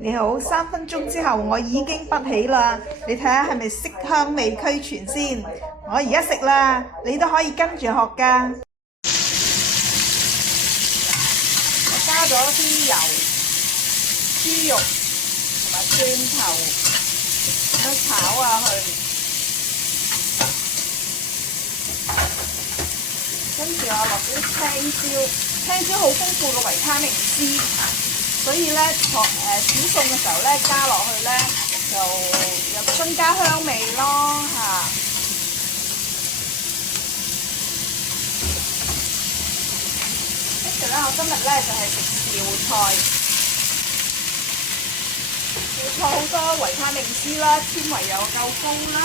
你好，3分鐘之後我已經畢起啦，你睇下係咪色香味俱全先？我而家食啦，你都可以跟住學㗎。我加咗啲油、豬肉同埋蒜頭，咁樣炒下去。跟住我落啲青椒，青椒好豐富嘅維他命 C， 所以咧煮餸嘅時候咧加落去咧就又增加香味咯嚇。跟住咧，我今日咧就係食紹菜，紹菜好多維他命 C 啦，纖維又夠豐啦。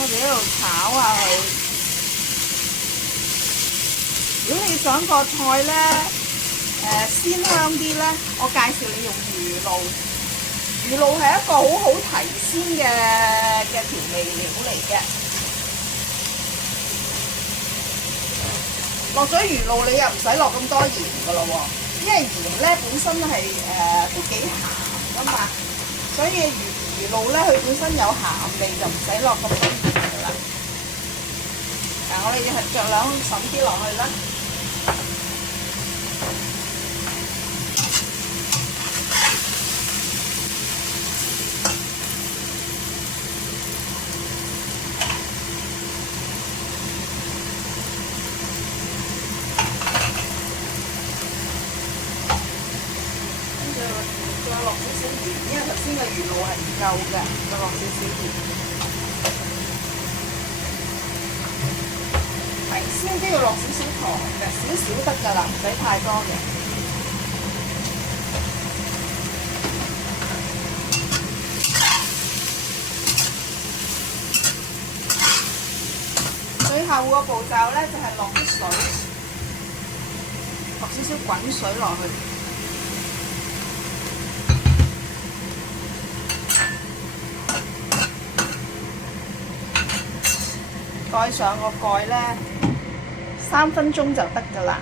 我哋喺度炒下佢。如果你想個菜咧鮮香啲咧，我介紹你用魚露。魚露係一個好好提鮮嘅調味料嚟嘅。落咗魚露，你又唔使落咁多鹽噶咯喎，因為鹽咧本身係都幾鹹噶嘛，所以魚露咧，佢本身有鹹味，就唔使落咁多鹽噶啦。我哋係酌量揼啲落去啦。再落少少鹽，因為頭先嘅魚露係唔夠嘅，再落少少鹽。提鮮都要落少少糖嘅，少少得㗎啦，唔使太多嘅。最後個步驟咧就係落啲水，落少少滾水落去。蓋上個蓋咧，3分鐘就得㗎啦。